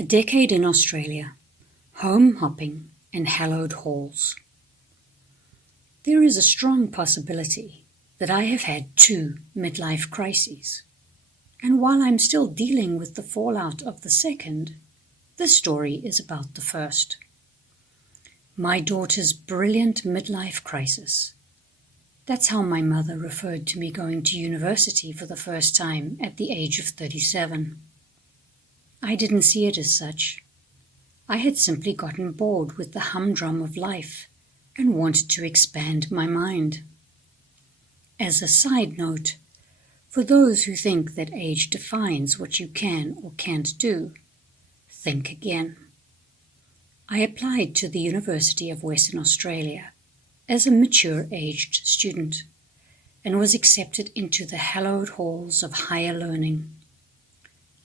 A decade in Australia, home hopping and hallowed halls. There is a strong possibility that I have had 2 midlife crises, and while I'm still dealing with the fallout of the second, this story is about the first. My daughter's brilliant midlife crisis. That's how my mother referred to me going to university for the first time at the age of 37. I didn't see it as such. I had simply gotten bored with the humdrum of life and wanted to expand my mind. As a side note, for those who think that age defines what you can or can't do, think again. I applied to the University of Western Australia as a mature-aged student and was accepted into the hallowed halls of higher learning.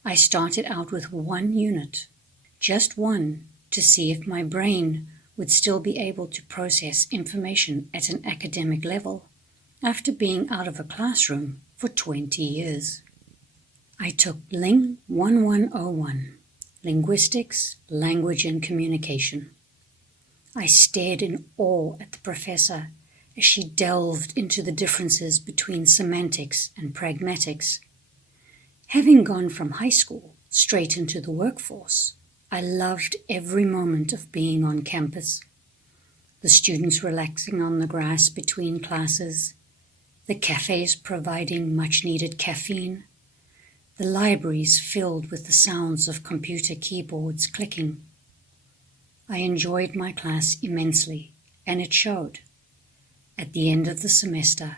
I started out with 1 unit, just one, to see if my brain would still be able to process information at an academic level after being out of a classroom for 20 years. I took Ling 1101, Linguistics, Language and Communication. I stared in awe at the professor as she delved into the differences between semantics and pragmatics. Having gone from high school straight into the workforce, I loved every moment of being on campus. The students relaxing on the grass between classes, the cafes providing much-needed caffeine, the libraries filled with the sounds of computer keyboards clicking. I enjoyed my class immensely, and it showed. At the end of the semester,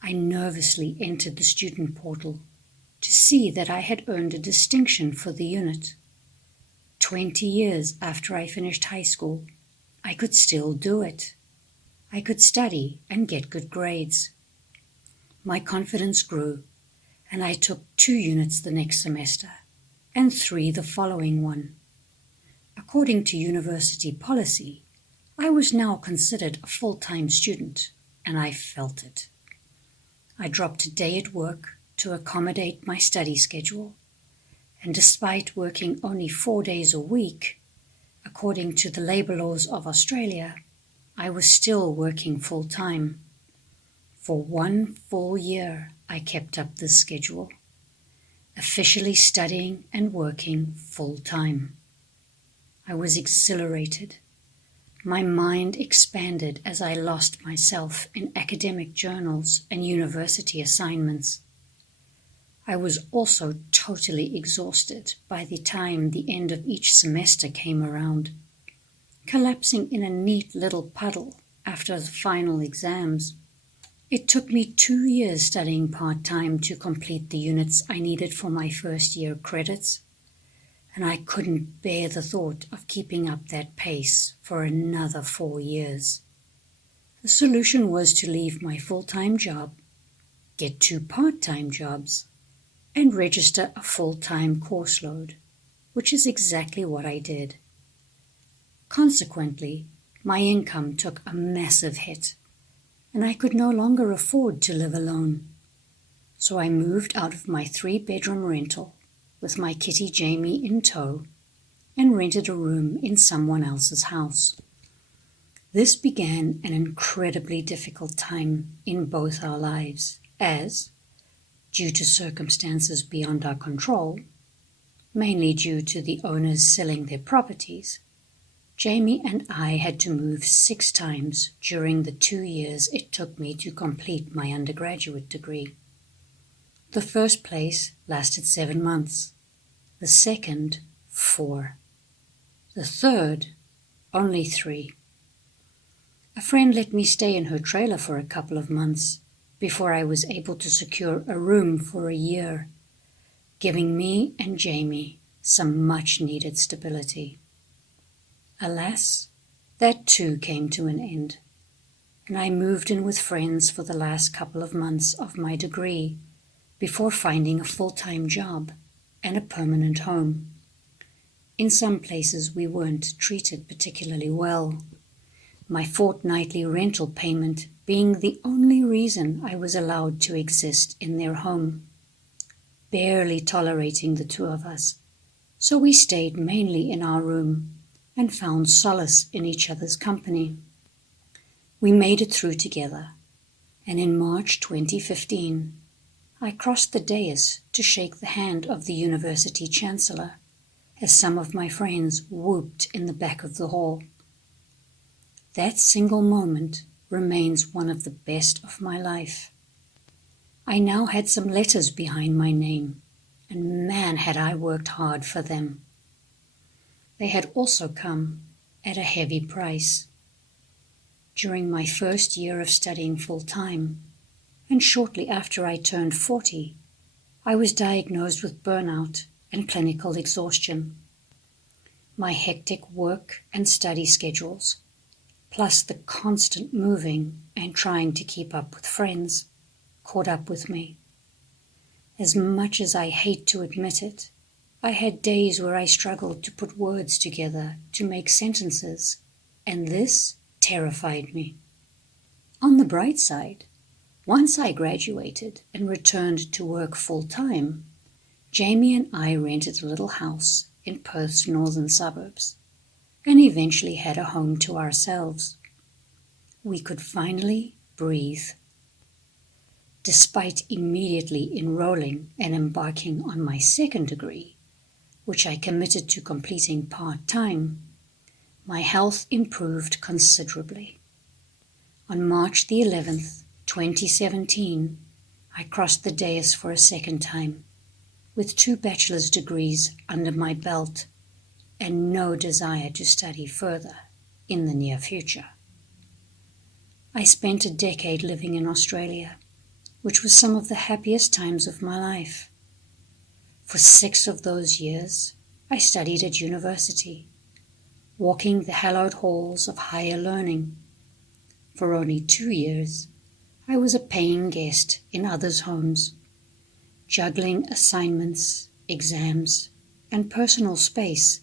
I nervously entered the student portal to see that I had earned a distinction for the unit. 20 years after I finished high school, I could still do it. I could study and get good grades. My confidence grew, and I took 2 units the next semester and 3 the following one. According to university policy, I was now considered a full-time student, and I felt it. I dropped a day at work to accommodate my study schedule, and despite working only 4 days a week, according to the labour laws of Australia, I was still working full-time. For 1 full year, I kept up this schedule, officially studying and working full-time. I was exhilarated. My mind expanded as I lost myself in academic journals and university assignments. I was also totally exhausted by the time the end of each semester came around, collapsing in a neat little puddle after the final exams. It took me 2 years studying part-time to complete the units I needed for my first-year credits, and I couldn't bear the thought of keeping up that pace for another 4 years. The solution was to leave my full-time job, get 2 part-time jobs, and register a full-time course load, which is exactly what I did. Consequently, my income took a massive hit, and I could no longer afford to live alone. So I moved out of my 3-bedroom rental with my kitty Jamie in tow and rented a room in someone else's house. This began an incredibly difficult time in both our lives as, due to circumstances beyond our control, mainly due to the owners selling their properties, Jamie and I had to move 6 times during the 2 years it took me to complete my undergraduate degree. The first place lasted 7 months, the second 4, the third only 3. A friend let me stay in her trailer for a couple of months before I was able to secure a room for a year, giving me and Jamie some much-needed stability. Alas, that too came to an end, and I moved in with friends for the last couple of months of my degree before finding a full-time job and a permanent home. In some places we weren't treated particularly well, my fortnightly rental payment being the only reason I was allowed to exist in their home. Barely tolerating the 2 of us, so we stayed mainly in our room and found solace in each other's company. We made it through together, and in March 2015, I crossed the dais to shake the hand of the university chancellor as some of my friends whooped in the back of the hall. That single moment remains one of the best of my life. I now had some letters behind my name, and man had I worked hard for them. They had also come at a heavy price. During my first year of studying full-time, and shortly after I turned 40, I was diagnosed with burnout and clinical exhaustion. My hectic work and study schedules, plus the constant moving and trying to keep up with friends, caught up with me. As much as I hate to admit it, I had days where I struggled to put words together to make sentences, and this terrified me. On the bright side, once I graduated and returned to work full-time, Jamie and I rented a little house in Perth's northern suburbs and eventually had a home to ourselves. We could finally breathe. Despite immediately enrolling and embarking on my second degree, which I committed to completing part-time, my health improved considerably. On March the 11th, 2017, I crossed the dais for a second time, with 2 bachelor's degrees under my belt and no desire to study further in the near future. I spent a decade living in Australia, which was some of the happiest times of my life. For 6 of those years, I studied at university, walking the hallowed halls of higher learning. For only 2 years, I was a paying guest in others' homes, juggling assignments, exams, and personal space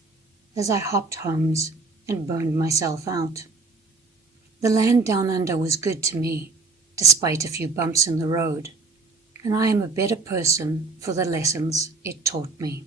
as I hopped homes and burned myself out. The land down under was good to me, despite a few bumps in the road, and I am a better person for the lessons it taught me.